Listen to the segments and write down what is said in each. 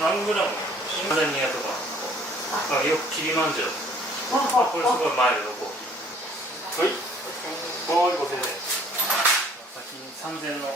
何グラム？タンザニアとか。あ、よくキリマンジャロ。あ、これすごい前の横。はい。5000円。先に3000の。はい。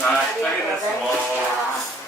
はい、ありがとうございます。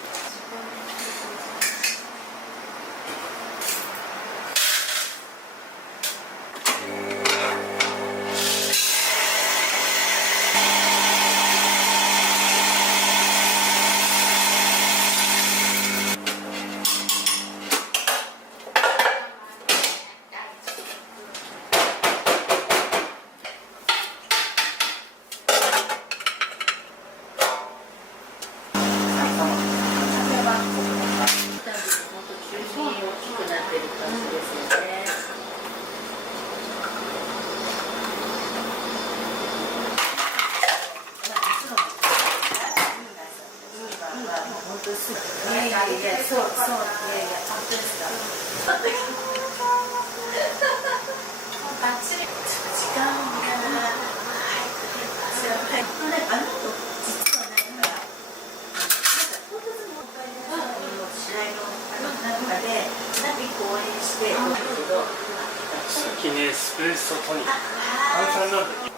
記念スプレッソトニック。炭酸なんだ。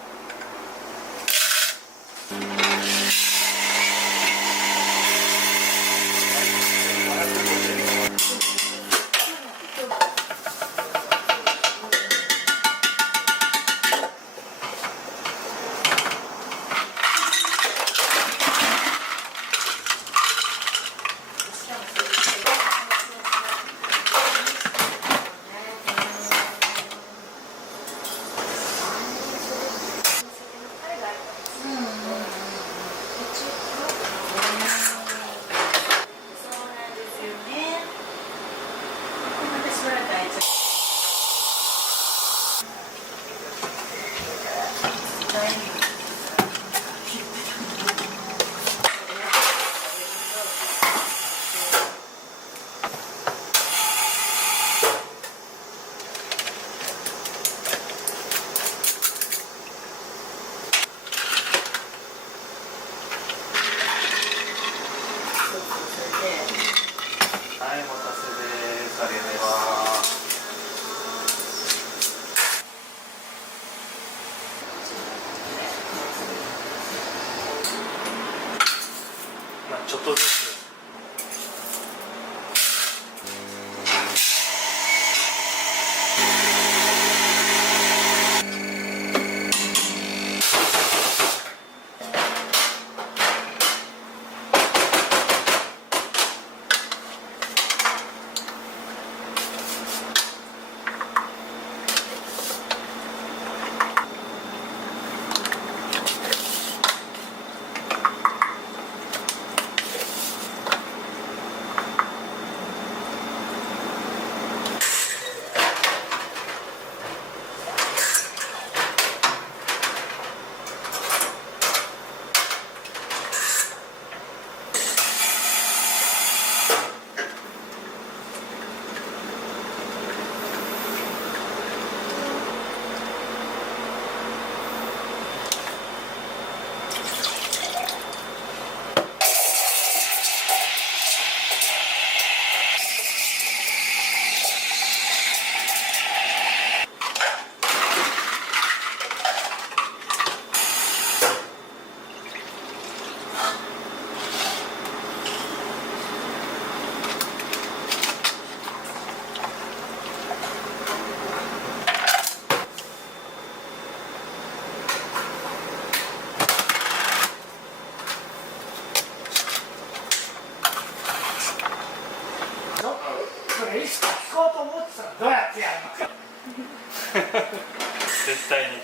絶対に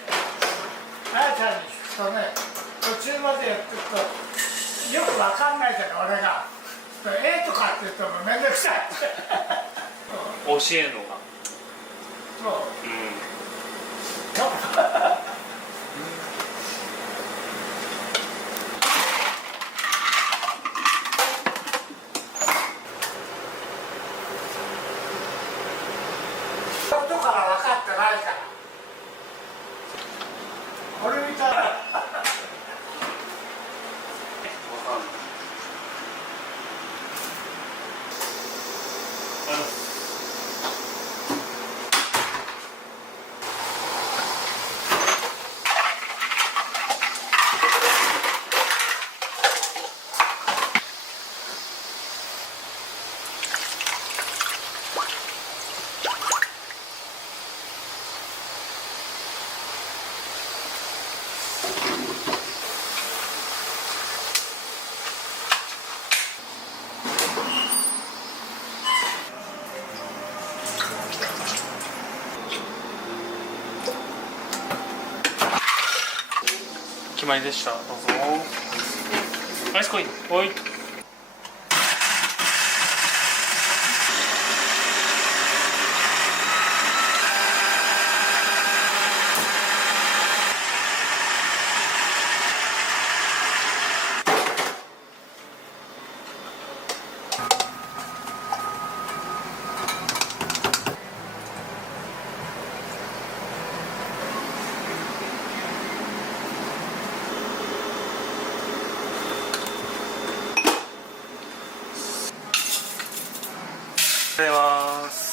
あやちゃんに聞くとね、途中までやってるとよくわかんないじゃん、俺が。とかって言ってもめんどくさいって教えるのがそう、後から分かってないから俺みたいな決まりでした。どうぞ。アイスコイン。おい。ありがとうございます。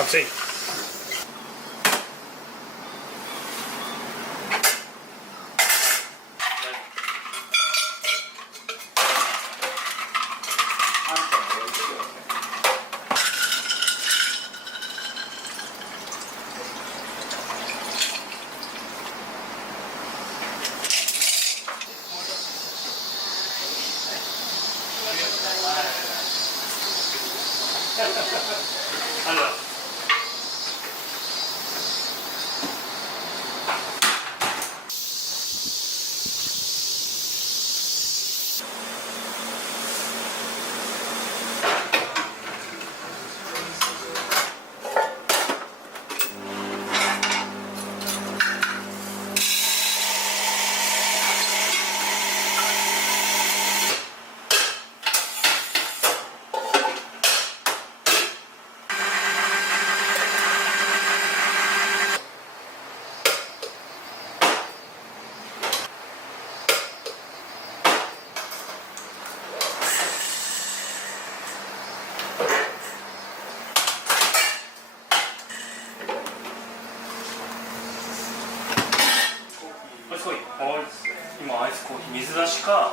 熱い。あら。今アイスコーヒー水出しか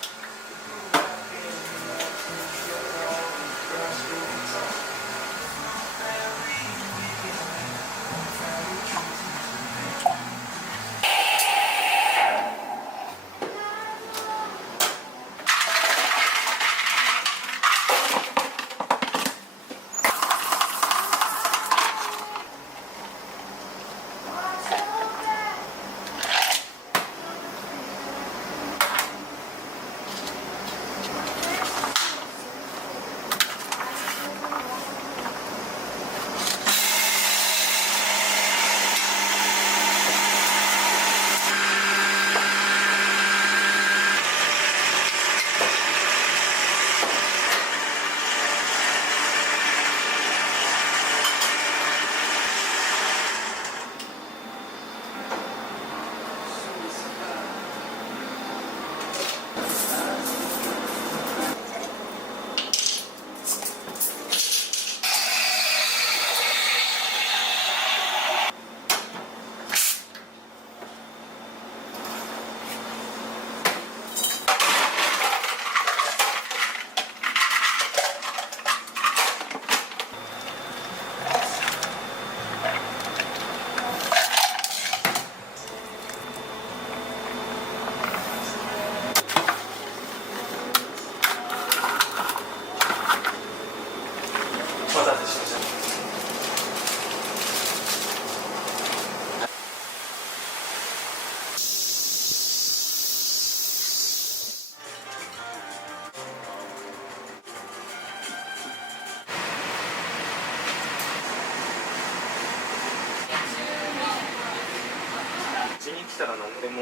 でも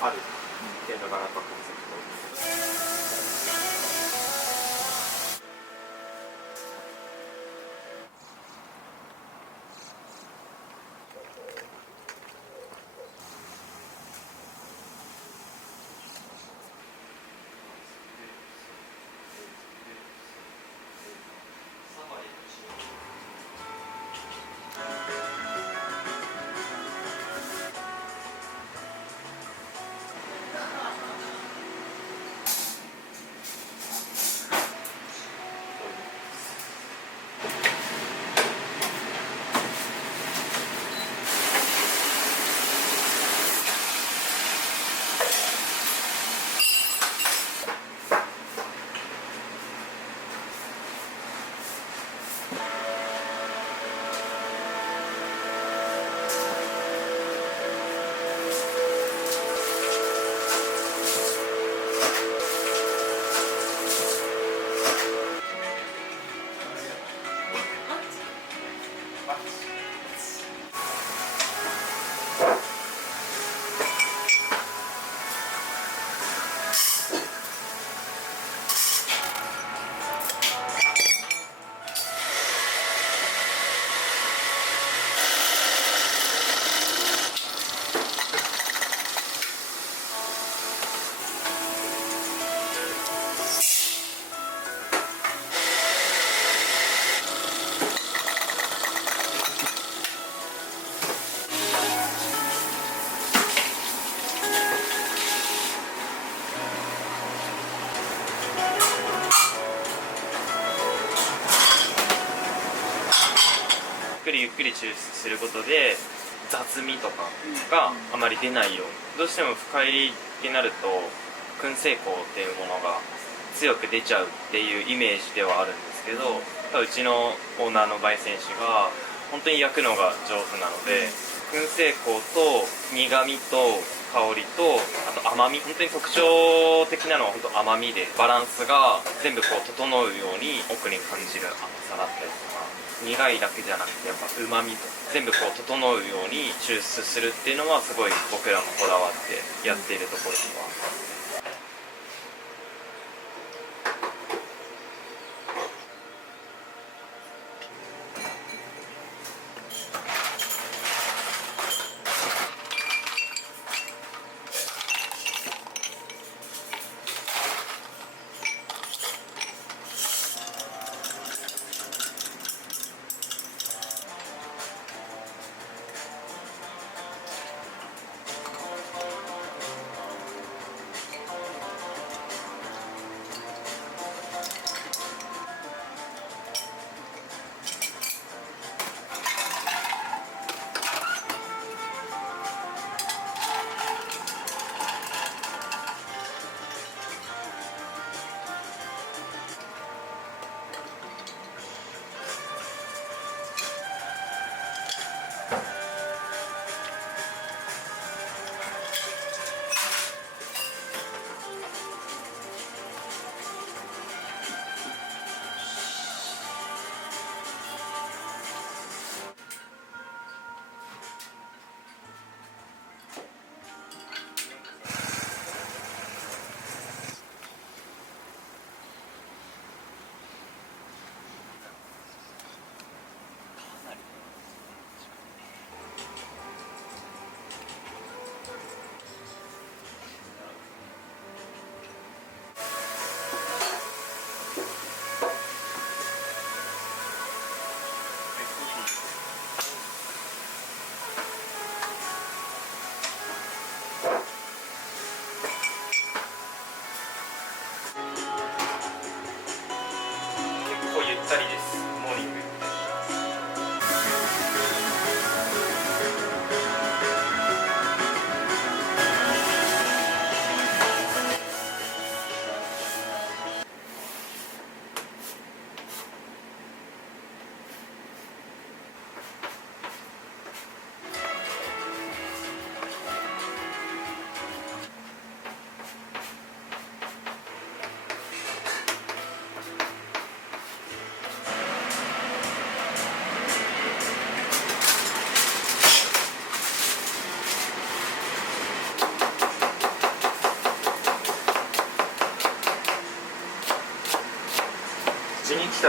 あるっていうのがやっぱコンセプト。ゆっくり抽出することで雑味とかがあまり出ないように、どうしても深入りになると燻製香っていうものが強く出ちゃうっていうイメージではあるんですけど、うちのオーナーの焙煎師が本当に焼くのが上手なので、燻製香と苦味と香りとあと甘み、本当に特徴的なのは本当甘みで、バランスが全部こう整うように奥に感じる甘さだったりとか、苦いだけじゃなくてやっぱうまみと全部こう整うように抽出するっていうのはすごい僕らもこだわってやっているところではあります。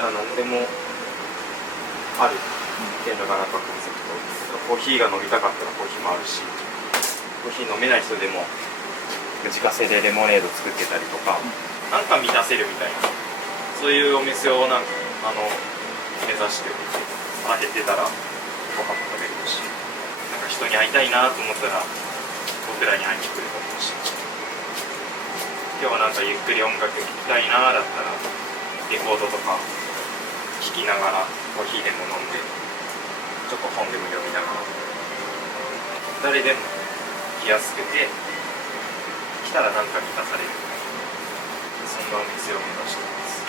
ら何でもあるっていうのがなんかコンセプト。コーヒーが飲みたかったらコーヒーもあるし、コーヒー飲めない人でも自家製でレモネード作ってたりとか、なんか満たせるみたいな、そういうお店をなんか目指して腹減ってたらご飯も食べれるし、なんか人に会いたいなと思ったら僕らに会いに来ると思うし、今日はなんかゆっくり音楽聴きたいなだったらレコードとか聴きながらコーヒーでも飲んでちょっと本でも読みながら、誰でも来やすくて来たらなんか満たされる、そんなお店を目指しています。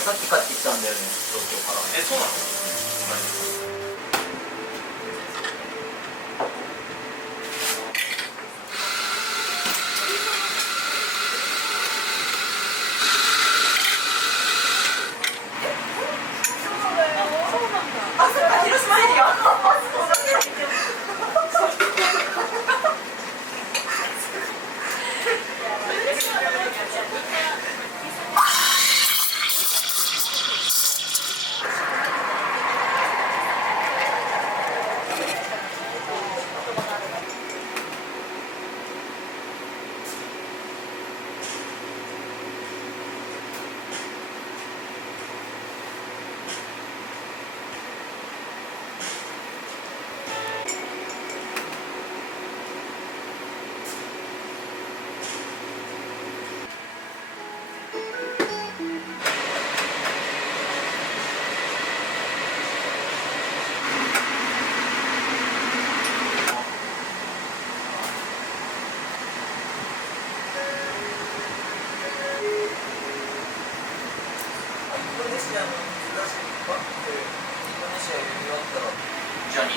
さっき帰ってきたんだよね、東京から。そうなの？あ、そうか、広島エリア。ジャニー。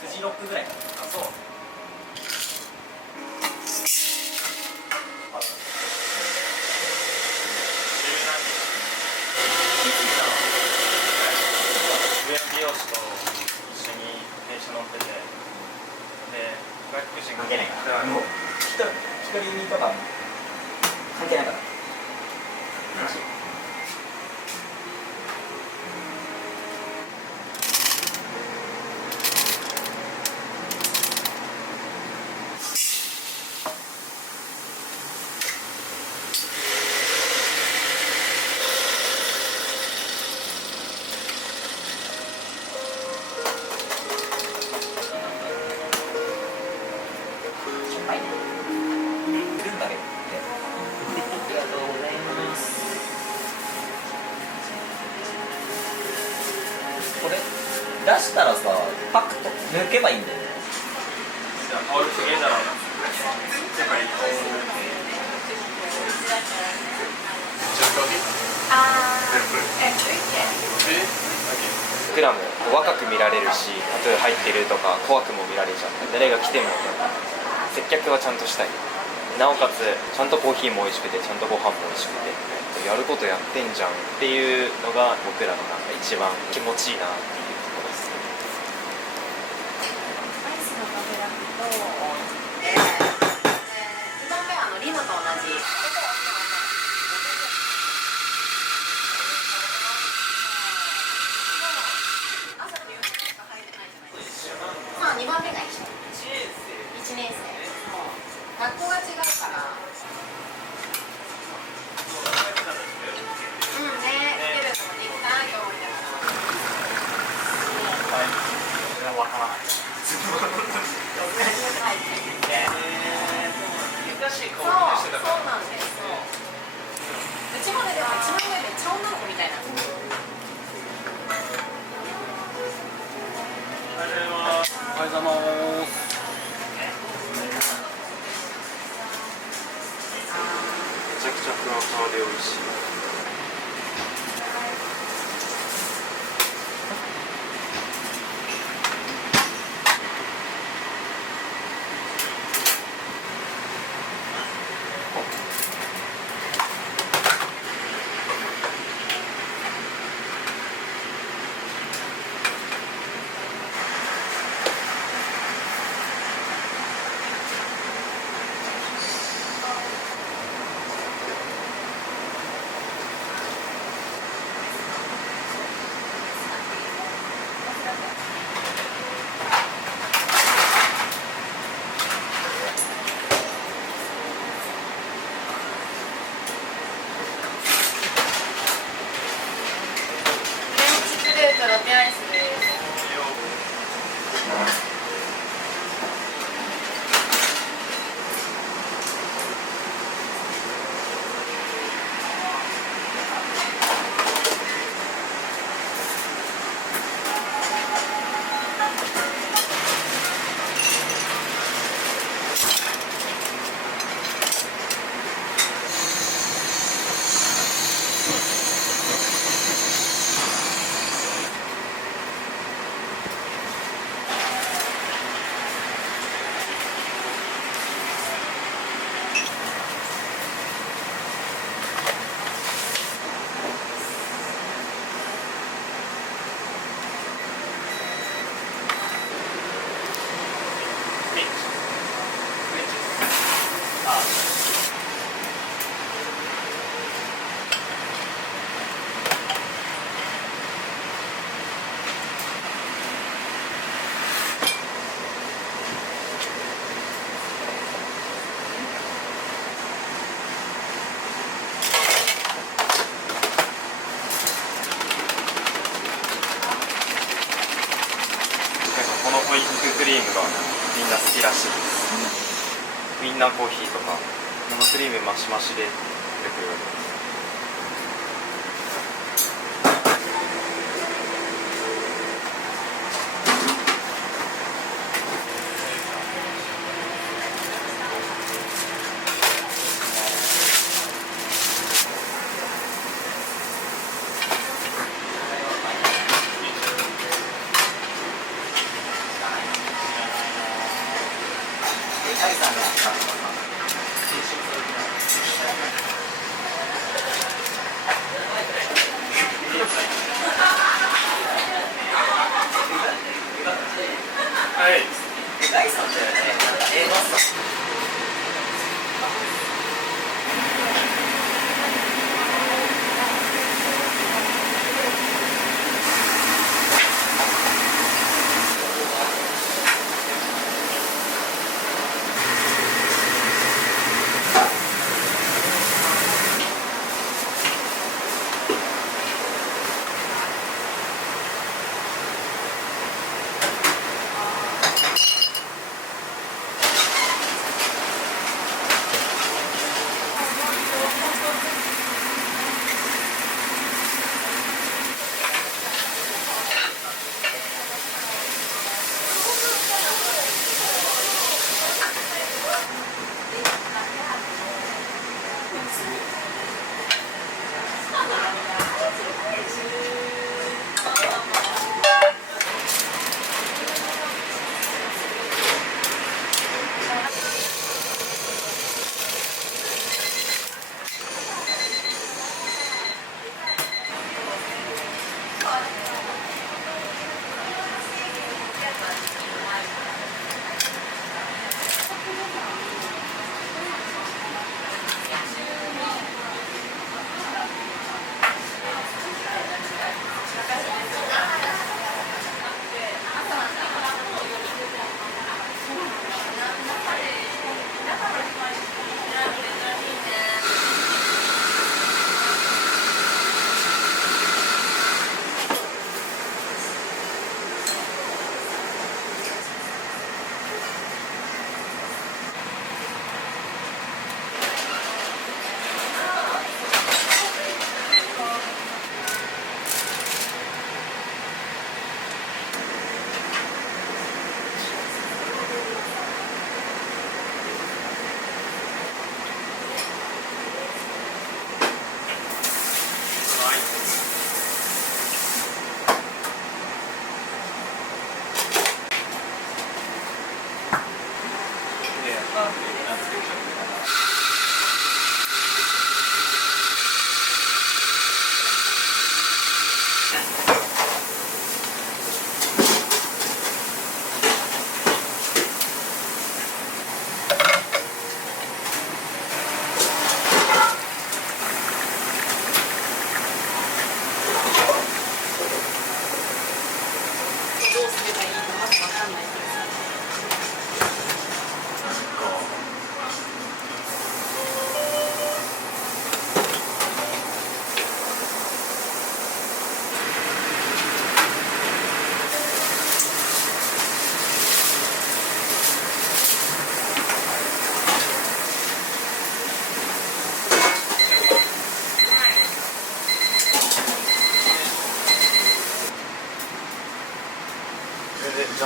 フジロックぐらいかな。あ、そう。上の美容師と一緒に電車乗ってて、で外国人が関係ないから。もう光とか関係ないから。出したらさ、パクッと抜けばいいんだよね。じゃあオールトゥゲザーの世界に僕らも若く見られるし、タトゥー入ってるとか怖くも見られちゃう。誰が来ても接客はちゃんとしたい。なおかつちゃんとコーヒーも美味しくて、ちゃんとご飯も美味しくて、やることやってんじゃんっていうのが僕らのなんか一番気持ちいいなっていうところです。ざいます。めちゃくちゃふわふわで美味しい。ラテアイスです。このホイップクリームがみんな好きらしいです。ウインナーコーヒーとか生クリームマシマシで出てくるように。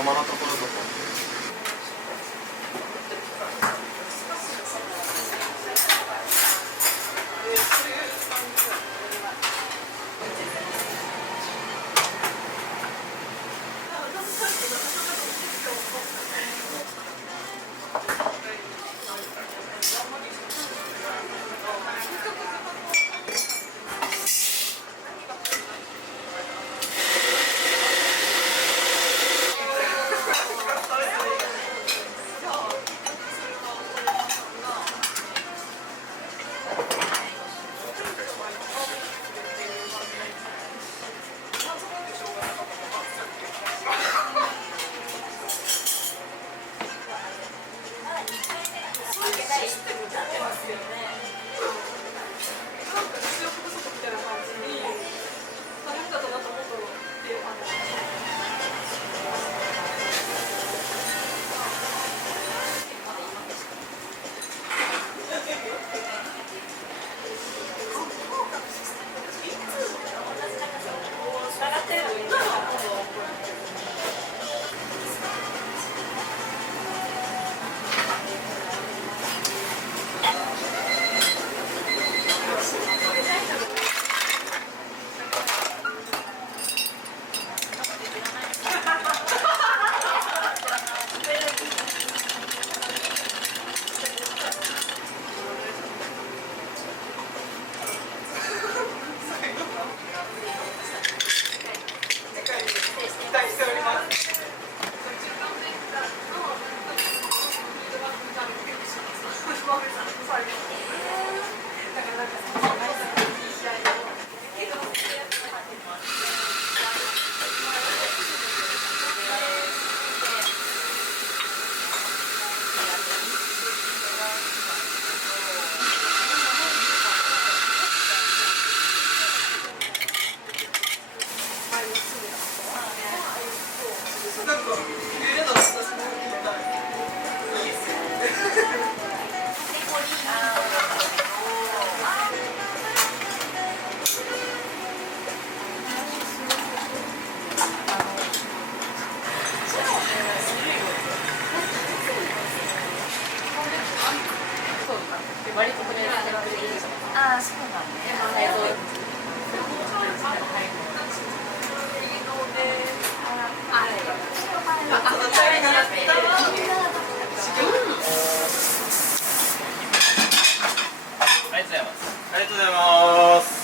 山のところとか。割とこれああ、そうなんね。ありがとうございます。ありがとうございます。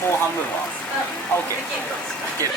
もう半分は。あ、オッケー。いける。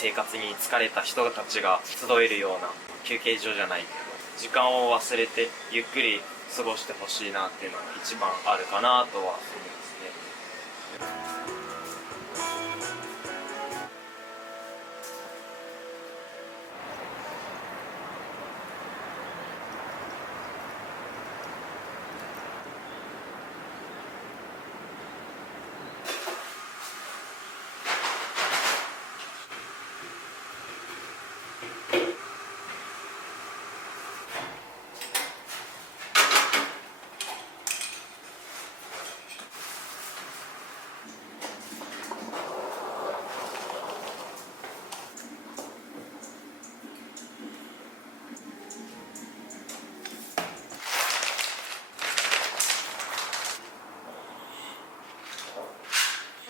生活に疲れた人たちが集えるような休憩所じゃないけど、時間を忘れてゆっくり過ごしてほしいなっていうのが一番あるかなとは思いますね。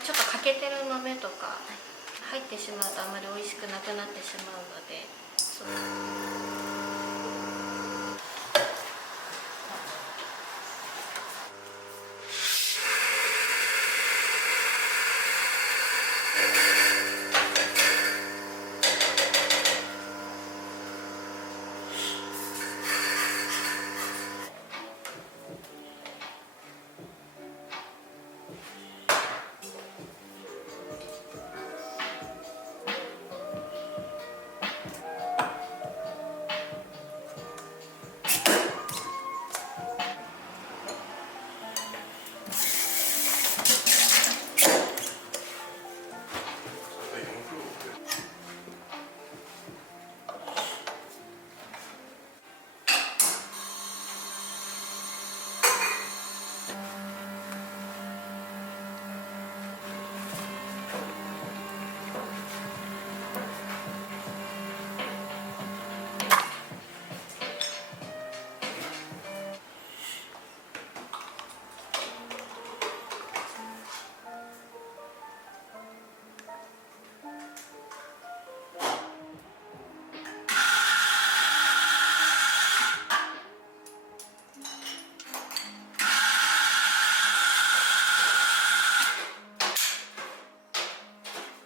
ちょっと欠けてる豆とか入ってしまうとあまり美味しくなくなってしまうので、そう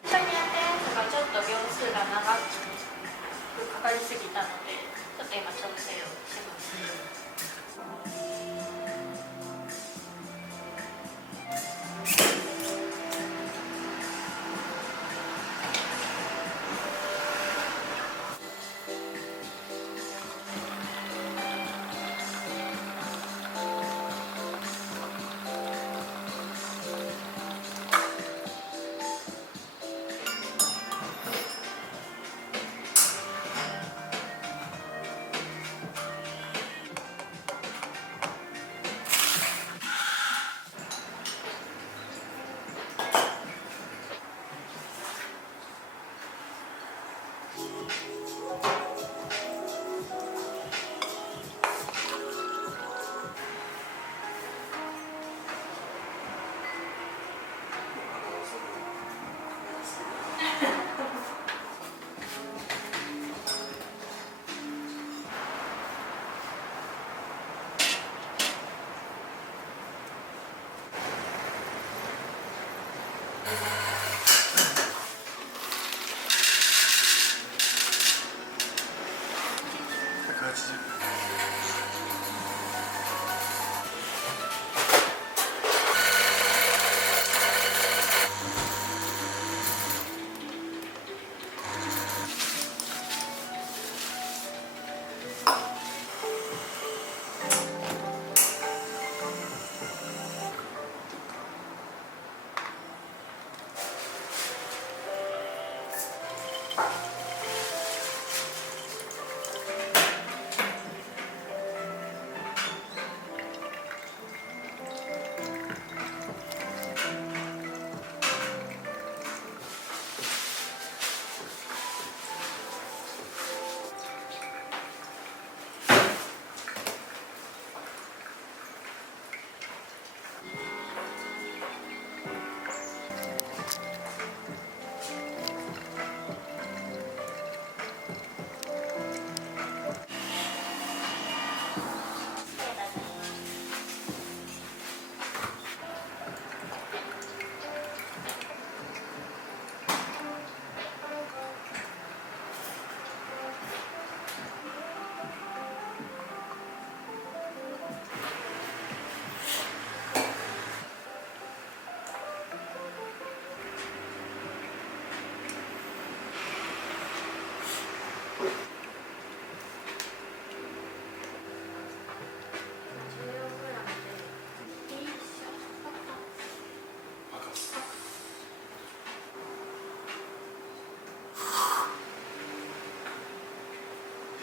下にやったやつがちょっと秒数が長くかかりすぎたので、ちょっと今調整をします。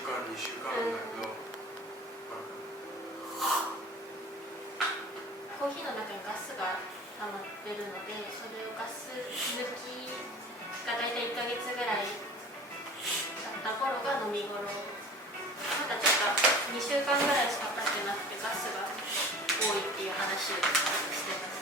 間2週間なんだけど、コーヒーの中にガスが溜まってるので、それをガス抜きが大体1ヶ月ぐらい経った頃が飲み頃。まだちょっと2週間ぐらいしか経ってなくてガスが多いっていう話をしてます。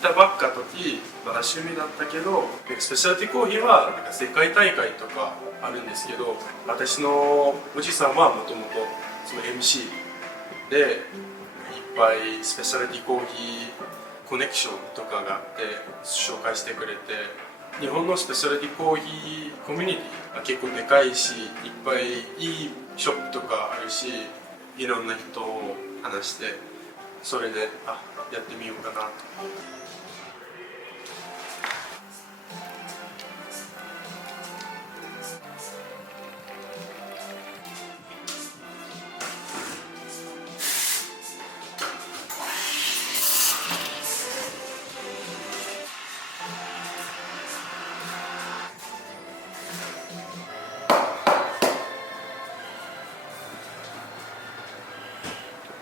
来たばっか時まだ趣味だったけど、スペシャルティコーヒーはなんか世界大会とかあるんですけど、私のおじさんはもともとその MC でいっぱいスペシャルティコーヒーコネクションとかがあって紹介してくれて、日本のスペシャルティコーヒーコミュニティは結構でかいし、いっぱいいいショップとかあるし、いろんな人を話して、それでやってみようかなと。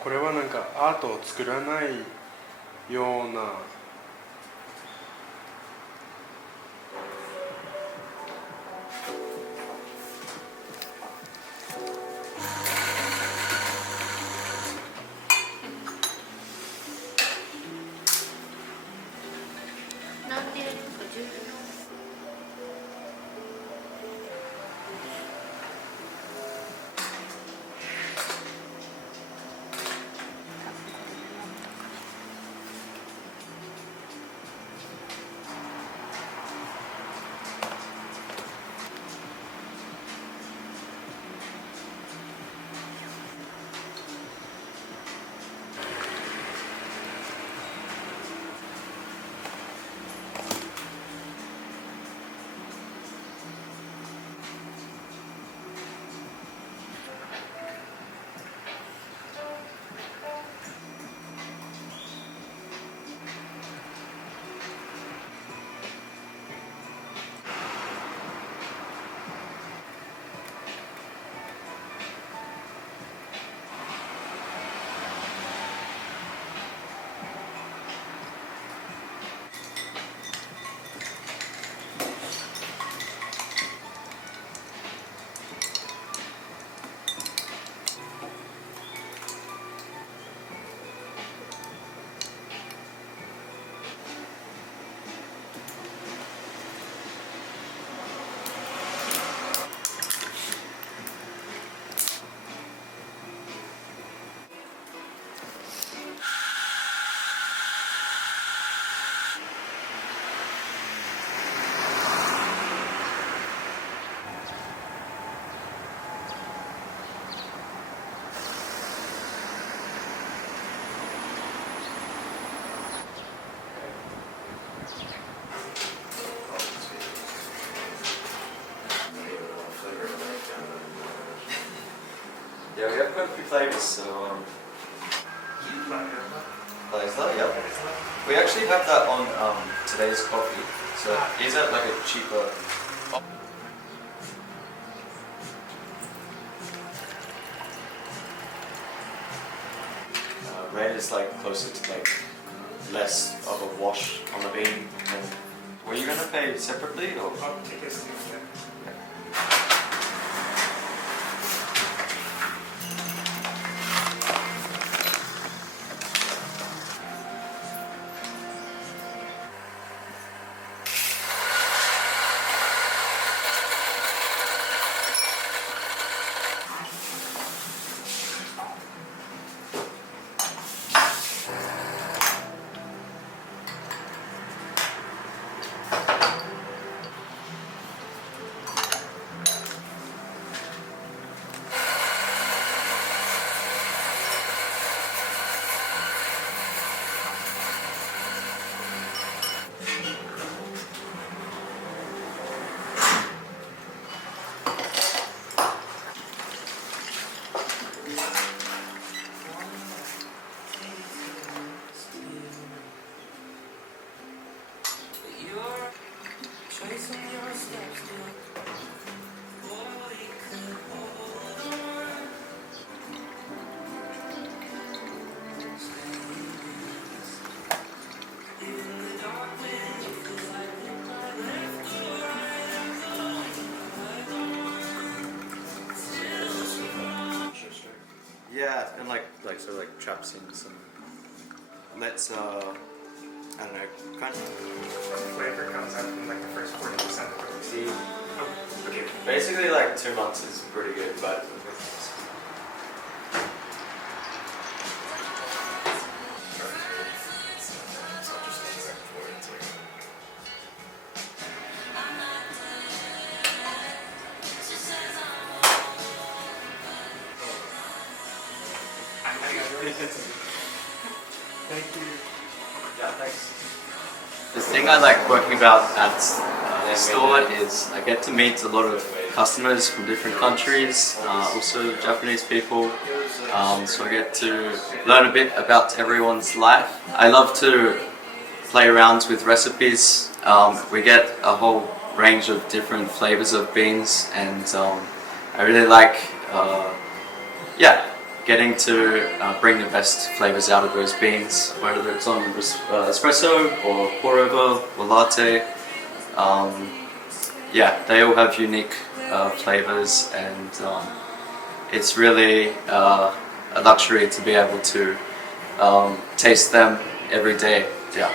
これはなんかアートを作らないようななんでですか、重要。Yeah, we have quite a few flavors, so like that, yeah. We actually have that on today's coffee, so is that like a cheaper? Red is like closer to like less of a wash on the bean. And were you gonna pay separately or? and like sort of like traps in some. Let's I don't know, kind of. Flavor comes out in like the first 40% of what you see. Oh, okay. Basically, like 2 months is pretty good, but. Thank you. Yeah, thanks. The thing I like working about at the store is I get to meet a lot of customers from different countries, also Japanese people. So I get to learn a bit about everyone's life. I love to play around with recipes. We get a whole range of different flavors of beans, and I really like, getting to bring the best flavors out of those beans, whether it's on espresso or pour over or latte. They all have unique flavors, and it's really a luxury to be able to taste them every day. Yeah.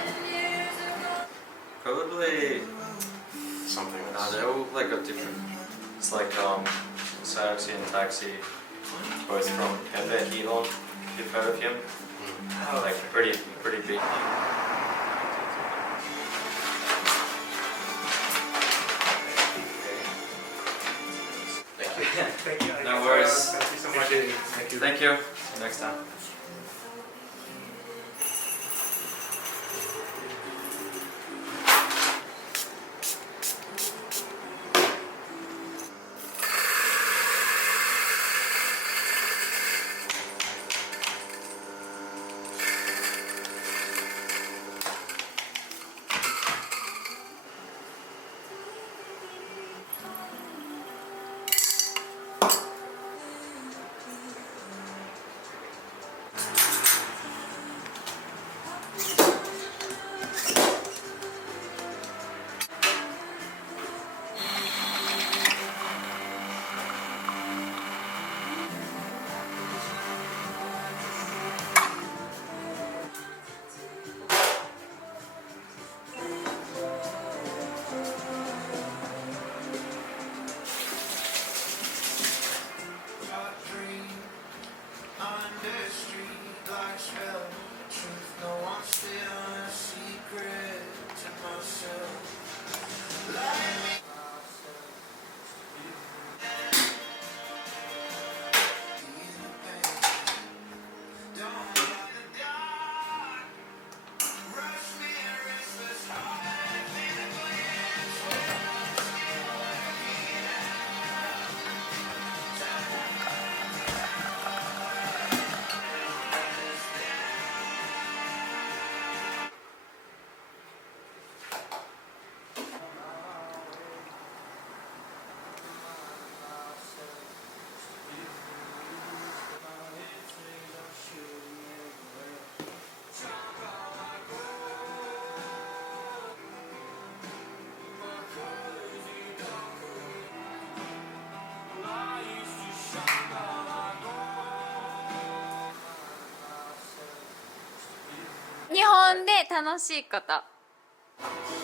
Probably something else. They all like got different. It's like Sayoxi and Taxi, both from Pembe Elon, if you've heard of him. Like pretty big. Thank you. No worries. Thank you so much. Thank you. Thank you. See you next time.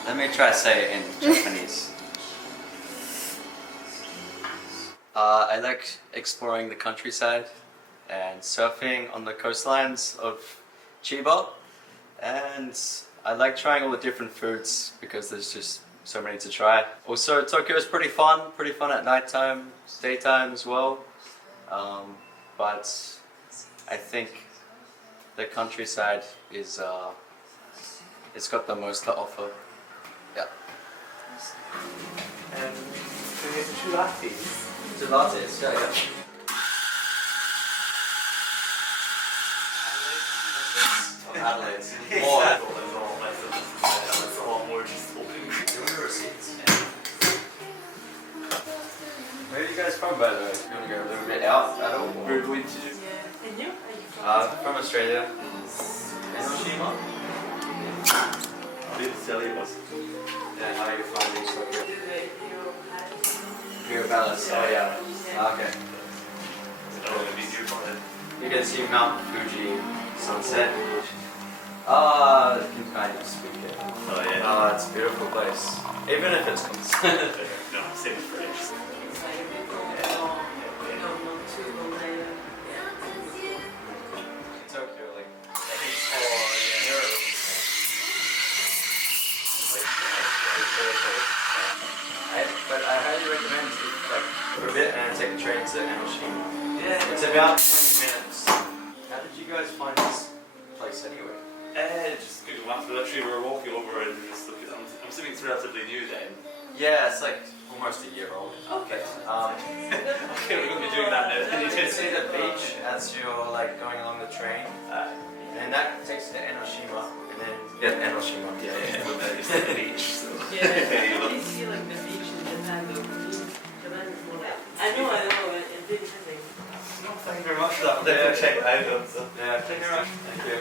Let me try to say it in Japanese. I like exploring the countryside and surfing on the coastlines of Chiba, and I like trying all the different foods because there's just so many to try. Also, Tokyo is pretty fun at nighttime, daytime as well, but I think the countryside is it's got the most to offer. Yeah. And can we get 2 lattes? 2 lattes, yeah. Adelaide. More. That's all more just open. Where are you guys from, by the way? You want to go a little bit out at all? We're going to. And you? From Australia. Enoshima. Yeah, how are you finding Tokyo? Pure Palace. Oh yeah. Okay. Is it a little bit easier for it? You can see Mount Fuji sunset. You can kind of speak it. Oh yeah. It's a beautiful place. Even if it's No, same French. Tokyo, like but I highly recommend it, like for a bit and take a train to Enoshima. Yeah. It's about 20 minutes. How did you guys find this place anyway? Just good enough. Literally, we were walking over and just looking. I'm assuming it's relatively new then. Yeah, it's like almost a year old. Okay. Okay, we're gonna be doing that now. You can see the beach as you're like going along the train, and that takes you to Enoshima, and then Enoshima. Yeah, it's the beach. So. You see like the beach in Japan though. Japan is more like, I know, it's really interesting. No, thank you very much for that. We'll definitely check it out. Though, so. Yeah, thank you very much. Thank you.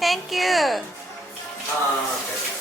Thank you. Okay.